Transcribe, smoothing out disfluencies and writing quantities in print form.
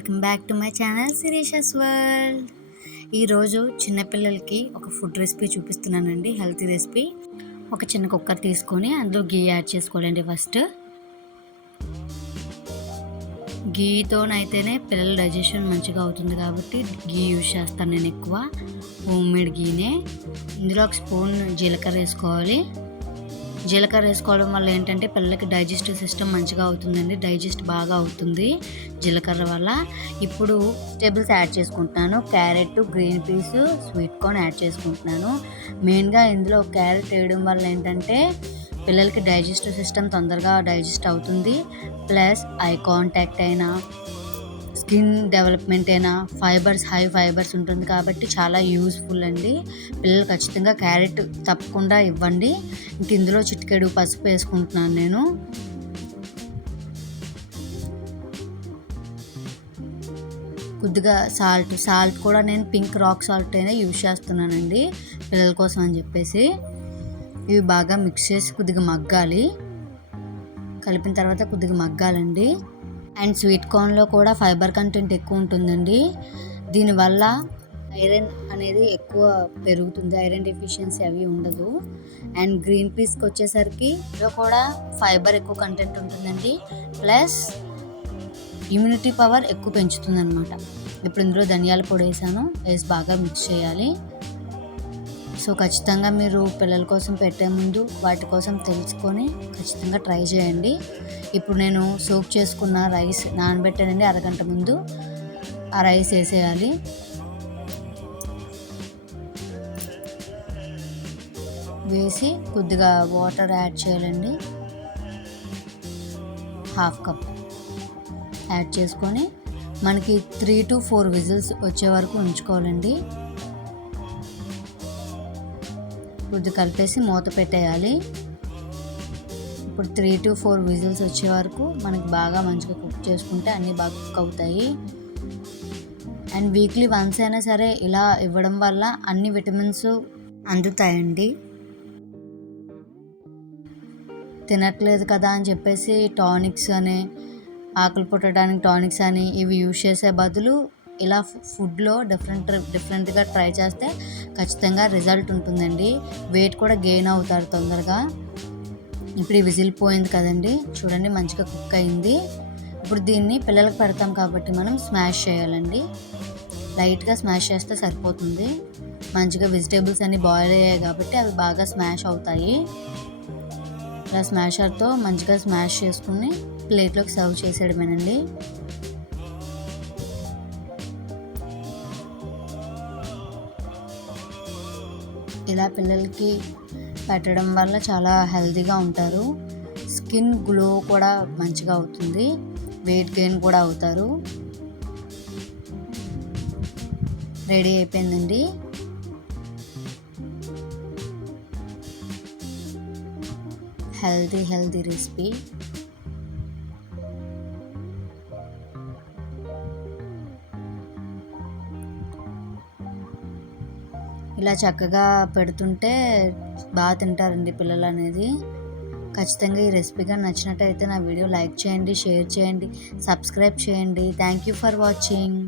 Welcome back to my channel Sirisha's world. ఈరోజు చిన్నపిల్లలకి ఒక ఫుడ్ రెసిపీ చూపిస్తున్నానండి, హెల్తీ రెసిపీ. ఒక చిన్న కుక్కర్ తీసుకొని అందులో గీ యాడ్ చేసుకోవాలండి. ఫస్ట్ గీతోనైతేనే పిల్లల డైజెషన్ మంచిగా అవుతుంది కాబట్టి గీ యూజ్ చేస్తాను నేను ఎక్కువ, హోమ్ మేడ్ గీనే. ఇందులో ఒక స్పూన్ జీలకర్ర వేసుకోవాలి. జీలకర్ర వేసుకోవడం వల్ల ఏంటంటే పిల్లలకి డైజెస్టివ్ సిస్టమ్ మంచిగా అవుతుందండి, డైజెస్ట్ బాగా అవుతుంది జీలకర్ర వల్ల. ఇప్పుడు వెజిటేబుల్స్ యాడ్ చేసుకుంటున్నాను. Carrot, green peas, sweet corn add చేసుకుంటున్నాను. మెయిన్గా ఇందులో క్యారెట్ వేయడం వల్ల ఏంటంటే పిల్లలకి డైజెస్టివ్ సిస్టమ్ తొందరగా డైజెస్ట్ అవుతుంది. ప్లస్ ఐ కాంటాక్ట్ అయినా, స్కిన్ డెవలప్మెంట్ అయినా, హై ఫైబర్స్ ఉంటుంది కాబట్టి చాలా యూజ్ఫుల్ అండి. పిల్లలు ఖచ్చితంగా క్యారెట్ తప్పకుండా ఇవ్వండి. ఇంక ఇందులో చిటికెడు పసుపు వేసుకుంటున్నాను నేను. కొద్దిగా సాల్ట్ కూడా నేను పింక్ రాక్ సాల్ట్ అయినా యూజ్ చేస్తున్నానండి పిల్లల కోసం అని చెప్పేసి. ఇవి బాగా మిక్స్ చేసి కొద్దిగా మగ్గాలి. కలిపిన తర్వాత కొద్దిగా మగ్గాలండి. అండ్ స్వీట్ కార్న్లో కూడా ఫైబర్ కంటెంట్ ఎక్కువ ఉంటుందండి. దీనివల్ల ఐరన్ అనేది ఎక్కువ పెరుగుతుంది, ఐరన్ డెఫిషియన్సీ అవి ఉండదు. అండ్ గ్రీన్ పీస్కి వచ్చేసరికి ఇందులో కూడా ఫైబర్ ఎక్కువ కంటెంట్ ఉంటుందండి. ప్లస్ ఇమ్యూనిటీ పవర్ ఎక్కువ పెంచుతుంది అనమాట. ఇప్పుడు ఇందులో ధనియాల పొడి వేసి బాగా మిక్స్ చేయాలి. సో ఖచ్చితంగా మీరు పిల్లల కోసం పెట్టే ముందు వాటి కోసం తెలుసుకొని ఖచ్చితంగా ట్రై చేయండి. ఇప్పుడు నేను సోక్ చేసుకున్న రైస్ నానబెట్టానండి అరగంట ముందు. ఆ రైస్ వేసేయాలి. వేసి కొద్దిగా వాటర్ యాడ్ చేయాలండి. హాఫ్ కప్ యాడ్ చేసుకొని మనకి 3 to 4 విజిల్స్ వచ్చే వరకు ఉంచుకోవాలండి. కొద్దిగా కలిపేసి మూత పెట్టేయాలి. ఇప్పుడు 3 to 4 విజిల్స్ వచ్చే వరకు మనకి బాగా మంచిగా కుక్ చేసుకుంటే అన్నీ బాగా కుక్ అవుతాయి. అండ్ వీక్లీ వన్స్ అయినా సరే ఇలా ఇవ్వడం వల్ల అన్ని విటమిన్స్ అందుతాయండి. తినట్లేదు కదా అని చెప్పేసి టానిక్స్ అని, ఆకలి పుట్టడానికి టానిక్స్ అని ఇవి యూజ్ చేసే బదులు ఇలా ఫుడ్లో డిఫరెంట్గా ట్రై చేస్తే ఖచ్చితంగా రిజల్ట్ ఉంటుందండి. వెయిట్ కూడా గెయిన్ అవుతారు తొందరగా. ఇప్పుడు ఈ విజిల్ పోయింది కదండి, చూడండి మంచిగా కుక్ అయింది. ఇప్పుడు దీన్ని పిల్లలకు పెడతాం కాబట్టి మనం స్మాష్ చేయాలండి. లైట్గా స్మాష్ చేస్తే సరిపోతుంది. మంచిగా వెజిటేబుల్స్ అన్నీ బాయిల్ అయ్యాయి కాబట్టి అవి బాగా స్మాష్ అవుతాయి. ఇలా స్మాషర్తో మంచిగా స్మాష్ చేసుకుని ప్లేట్లోకి సర్వ్ చేసేయడమేనండి. ఇలా పిల్లలకి పెట్టడం వల్ల చాలా హెల్తీగా ఉంటారు. స్కిన్ గ్లో కూడా మంచిగా అవుతుంది, వెయిట్ గెయిన్ కూడా అవుతారు. రెడీ అయిపోయిందండి. Healthy recipe. ఇలా చక్కగా పెడుతుంటే బాగా తింటారండి పిల్లలు అనేది. ఖచ్చితంగా ఈ రెసిపీగా నచ్చినట్టయితే నా వీడియో లైక్ చేయండి, షేర్ చేయండి, సబ్స్క్రైబ్ చేయండి. Thank you for watching.